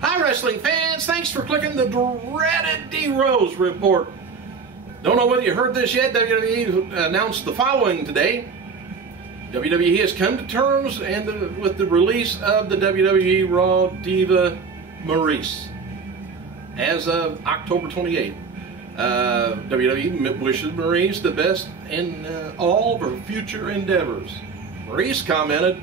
Hi, wrestling fans. Thanks for clicking the dreaded D-Rose report. Don't know whether you heard this yet. WWE announced the following today. WWE has come to terms with the release of the WWE Raw Diva Maurice as of October 28th. WWE wishes Maurice the best in all of her future endeavors. Maurice commented,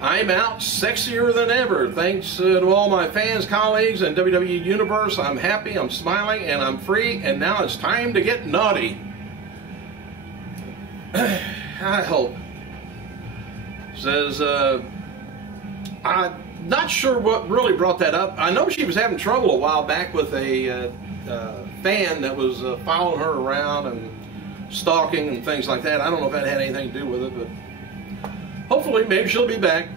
"I'm out sexier than ever. Thanks to all my fans, colleagues, and WWE Universe. I'm happy, I'm smiling, and I'm free, and now it's time to get naughty." I hope. Says, I'm not sure what really brought that up. I know she was having trouble a while back with a fan that was following her around and stalking and things like that. I don't know if that had anything to do with it, but hopefully, maybe she'll be back.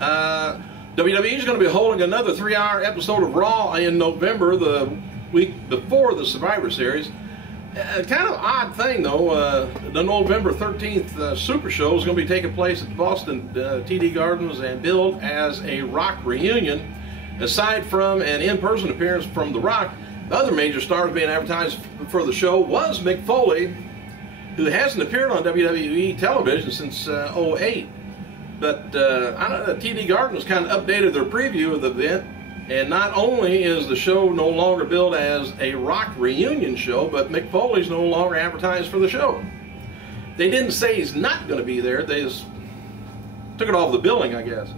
WWE is going to be holding another 3-hour episode of Raw in November, the week before the Survivor Series. Kind of odd thing, though. The November 13th Super Show is going to be taking place at Boston TD Gardens and billed as a Rock reunion. Aside from an in-person appearance from The Rock, the other major stars being advertised for the show was Mick Foley, who hasn't appeared on WWE television since 2008. But I don't know, TD Gardens kind of updated their preview of the event, and not only is the show no longer billed as a Rock reunion show, but Mick Foley's no longer advertised for the show. They didn't say he's not going to be there, they just took it off the billing, I guess.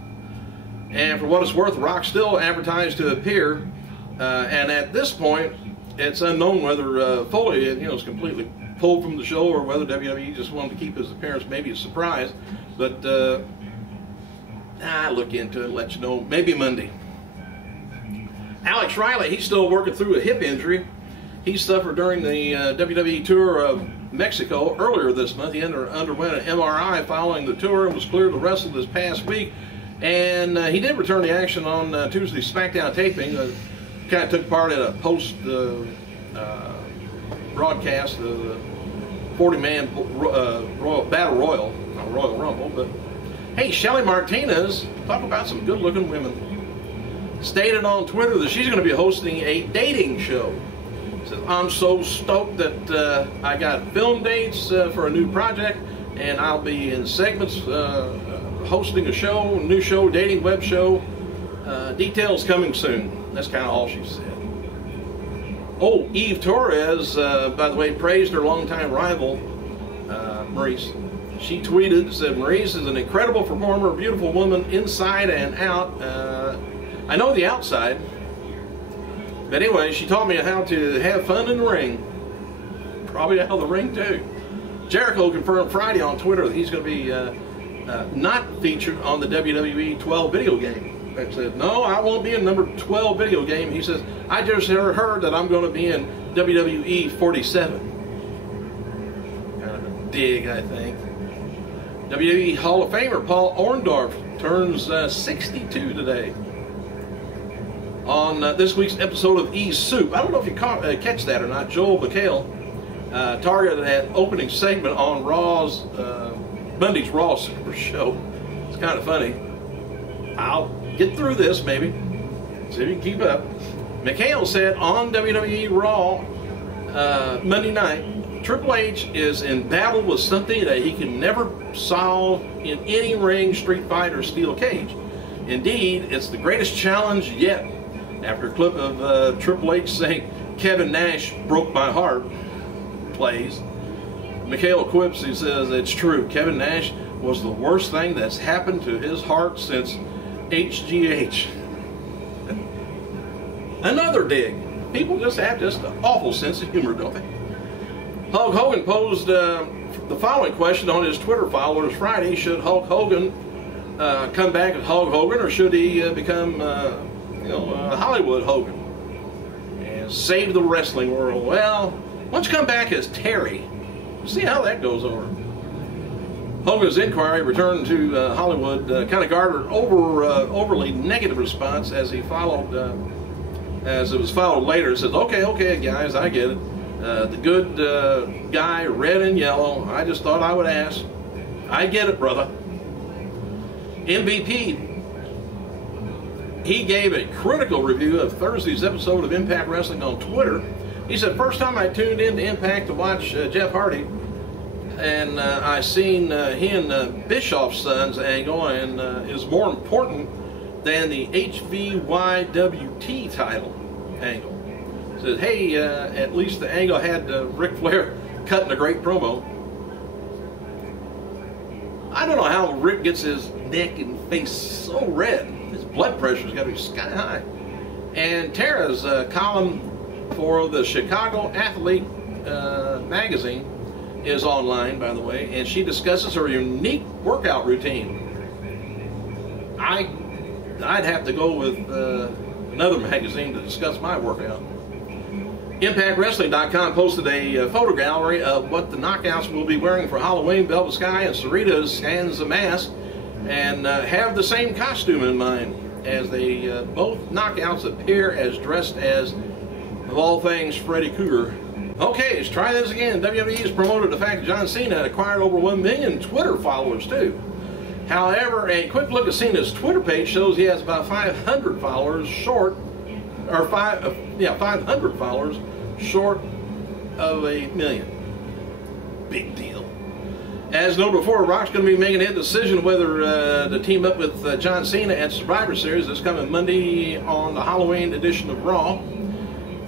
And for what it's worth, Rock's still advertised to appear, and at this point, it's unknown whether Foley is completely pulled from the show or whether WWE just wanted to keep his appearance maybe a surprise. But I'll look into it and let you know, maybe Monday. Alex Riley, he's still working through a hip injury he suffered during the WWE tour of Mexico earlier this month. He underwent an MRI following the tour and was cleared to wrestle this past week. And he did return to action on Tuesday's SmackDown taping. Kind of took part in a post broadcast of the 40-man Battle Royal, not Royal Rumble, but hey, Shelly Martinez, talk about some good-looking women, stated on Twitter that she's going to be hosting a dating show. Says, "I'm so stoked that I got film dates for a new project, and I'll be in segments hosting a show, new show, dating web show. Details coming soon." That's kind of all she said. Oh, Eve Torres, by the way, praised her longtime rival, Maurice. She tweeted, said, "Maurice is an incredible performer, beautiful woman inside and out. I know the outside. But anyway, she taught me how to have fun in the ring. Probably out of the ring, too." Jericho confirmed Friday on Twitter that he's going to be not featured on the WWE 12 video game. He said, "No, I won't be in number 12 video game." He says, "I just heard that I'm going to be in WWE 47. Kind of a dig, I think. WWE Hall of Famer Paul Orndorff turns 62 today. On this week's episode of E-Soup, I don't know if you catch that or not, Joel McHale targeted an opening segment on Monday's Raw Super Show. It's kind of funny. I'll get through this, maybe. See if you can keep up. McHale said on WWE Raw Monday night, Triple H is in battle with something that he can never solve in any ring, street fight, or steel cage. Indeed, it's the greatest challenge yet. After a clip of Triple H saying, "Kevin Nash broke my heart," plays, McHale quips, he says, "It's true. Kevin Nash was the worst thing that's happened to his heart since HGH." Another dig. People just have just an awful sense of humor, don't they? Hulk Hogan posed the following question on his Twitter followers Friday: should Hulk Hogan come back as Hulk Hogan, or should he become Hollywood Hogan and save the wrestling world? Well, why don't you come back as Terry? See how that goes over. Hogan's inquiry returned to Hollywood kind of garnered overly negative response as it was followed later. It says, okay, guys, I get it. The good guy, red and yellow. I just thought I would ask. I get it, brother. MVP he gave a critical review of Thursday's episode of Impact Wrestling on Twitter. He said, first time I tuned in to Impact to watch Jeff Hardy, and I seen he and Bischoff's son's angle, and is more important than the HVYWT title angle. He said, hey, at least the angle had Ric Flair cutting a great promo. I don't know how Rick gets his neck and face so red. His blood pressure's got to be sky high. And Tara's column for the Chicago Athlete magazine is online, by the way, and she discusses her unique workout routine. I'd have to go with another magazine to discuss my workout. ImpactWrestling.com posted a photo gallery of what the Knockouts will be wearing for Halloween. Velvet Sky and Sarita scans the mask and have the same costume in mind, as they both Knockouts appear as dressed as, of all things, Freddy Krueger. Okay, let's try this again. WWE has promoted the fact that John Cena had acquired over 1 million Twitter followers too. However, a quick look at Cena's Twitter page shows he has about 500 followers short, or 500 followers short of 1 million. Big deal. As noted before, Rock's going to be making a decision whether to team up with John Cena at Survivor Series this coming Monday on the Halloween edition of Raw.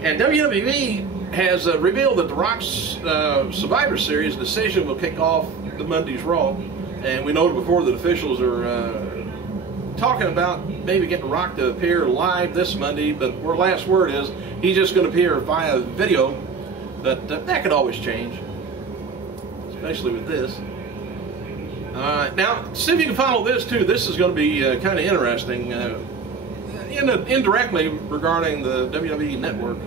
And WWE has revealed that The Rock's Survivor Series decision will kick off the Monday's Raw. And we noted before that officials are talking about maybe getting Rock to appear live this Monday, but our last word is he's just going to appear via video. But that could always change, especially with this. Now, see if you can follow this too. This is going to be kind of interesting, indirectly regarding the WWE Network.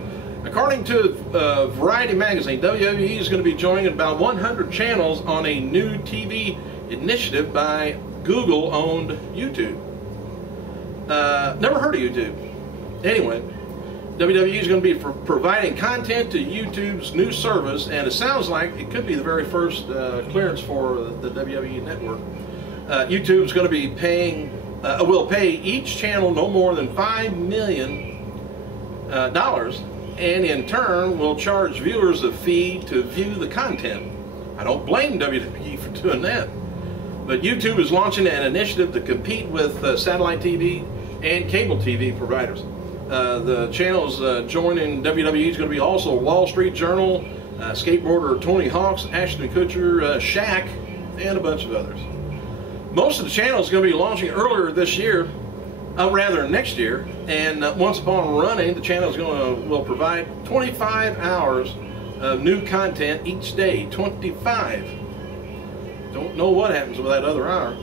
According to Variety magazine, WWE is going to be joining about 100 channels on a new TV initiative by Google-owned YouTube. Never heard of YouTube. Anyway, WWE is going to be providing content to YouTube's new service, and it sounds like it could be the very first clearance for the WWE Network. YouTube is going to be will pay each channel no more than $5 million, and in turn will charge viewers a fee to view the content. I don't blame WWE for doing that. But YouTube is launching an initiative to compete with satellite TV and cable TV providers. The channels joining WWE is going to be also Wall Street Journal, skateboarder Tony Hawk's, Ashton Kutcher, Shaq, and a bunch of others. Most of the channels are going to be launching earlier this year, rather next year, and once upon running, the channel is will provide 25 hours of new content each day. 25. Don't know what happens with that other hour.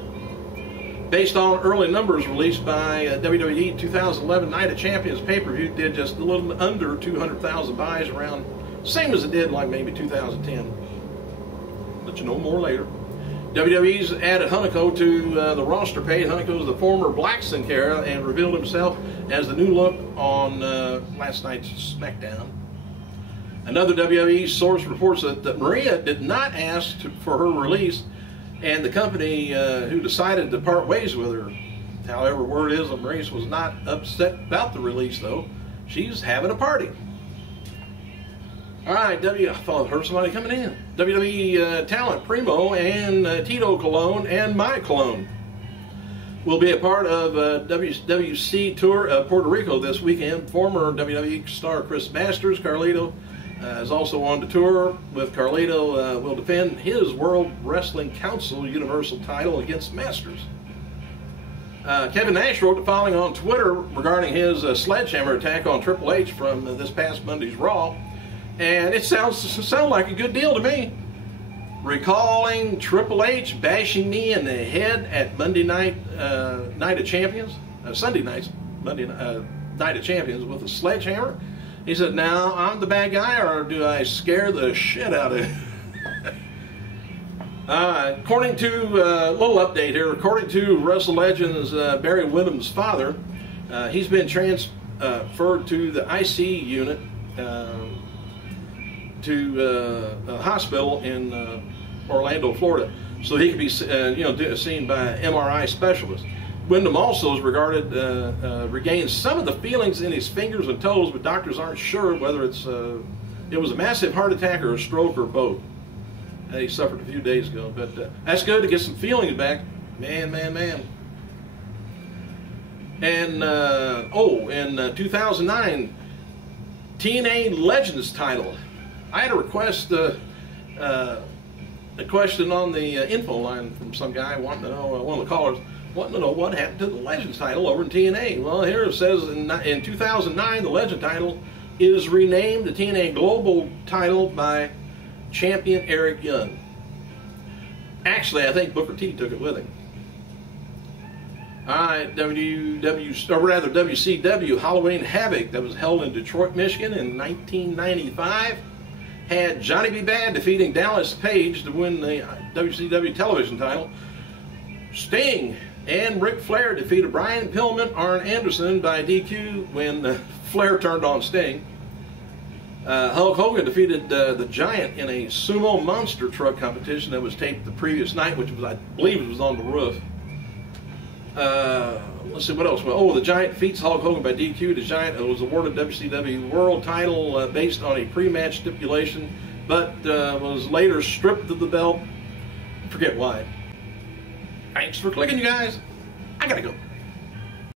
Based on early numbers released by WWE 2011 Night of Champions pay-per-view, did just a little under 200,000 buys, around same as it did like maybe 2010. Let you know more later. WWE's added Hunico to the roster page. Hunico is the former Black Sin Cara and revealed himself as the new look on last night's SmackDown. Another WWE source reports that Maria did not ask for her release, and the company who decided to part ways with her. However, word is that Maurice was not upset about the release, though. She's having a party. All right, I thought I heard somebody coming in. WWE talent Primo and Tito Colon and My Colon will be a part of WWC Tour of Puerto Rico this weekend. Former WWE star Chris Masters, Carlito, is also on the tour with Carlito. Will defend his World Wrestling Council Universal title against Masters. Kevin Nash wrote the following on Twitter regarding his sledgehammer attack on Triple H from this past Monday's Raw, and it sounds like a good deal to me. Recalling Triple H bashing me in the head at Monday night, Night of Champions, Sunday night's Monday Night of Champions with a sledgehammer. He said, now I'm the bad guy, or do I scare the shit out of you? According to a little update here, according to Wrestle Legends Barry Windham's father, he's been transferred to the IC unit to a hospital in Orlando, Florida, so he could be seen by an MRI specialist. Windham also is regarded regained some of the feelings in his fingers and toes, but doctors aren't sure whether it was a massive heart attack or a stroke or both. He suffered a few days ago, but that's good to get some feelings back. Man. And in 2009, TNA Legends title. I had a request, a question on the info line from some guy wanting to know, one of the callers wanting to know what happened to the Legends title over in TNA. Well, here it says in 2009, the Legend title is renamed the TNA Global title by champion Eric Young. Actually, I think Booker T took it with him. All right, WCW Halloween Havoc that was held in Detroit, Michigan in 1995 had Johnny B. Bad defeating Dallas Page to win the WCW television title. Sting and Ric Flair defeated Brian Pillman, Arn Anderson by DQ when Flair turned on Sting. Hulk Hogan defeated the Giant in a sumo monster truck competition that was taped the previous night, which was, I believe, it was on the roof. Let's see what else. Oh, the Giant defeats Hulk Hogan by DQ. The Giant was awarded WCW World title based on a pre-match stipulation, but was later stripped of the belt. Forget why. Thanks for clicking, you guys. I gotta go.